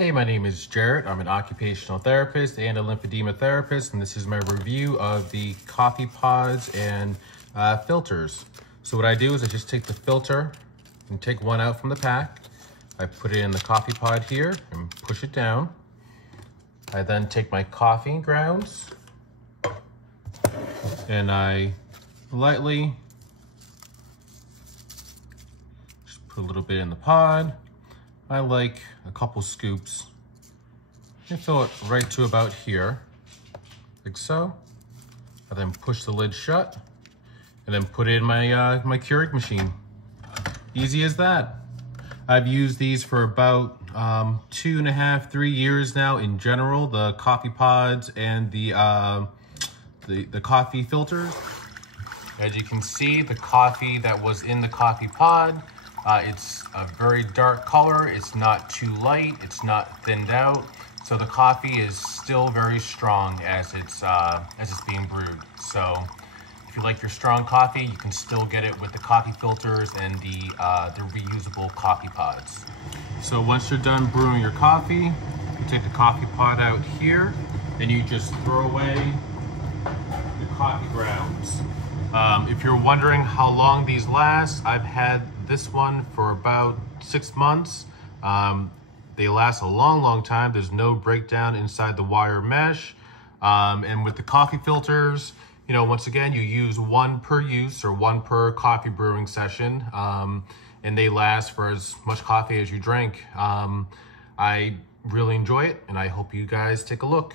Hey, my name is Jarrett. I'm an occupational therapist and a lymphedema therapist, and this is my review of the coffee pods and filters. So what I do is I just take the filter and take one out from the pack. I put it in the coffee pod here and push it down. I then take my coffee grounds and I lightly just put a little bit in the pod. I like a couple scoops and fill it right to about here, like so. I then push the lid shut and then put it in my my Keurig machine. Easy as that. I've used these for about 2.5, 3 years now in general, the coffee pods and the coffee filters. As you can see, the coffee that was in the coffee pod, it's a very dark color. It's not too light. It's not thinned out. So the coffee is still very strong as it's being brewed. So if you like your strong coffee, you can still get it with the coffee filters and the reusable coffee pods. So once you're done brewing your coffee, you take the coffee pod out here and you just throw away the coffee grounds. If you're wondering how long these last, I've had this one for about 6 months. They last a long time. There's no breakdown inside the wire mesh. And with the coffee filters, you know, once again, you use one per use or one per coffee brewing session. And they last for as much coffee as you drink. I really enjoy it and I hope you guys take a look.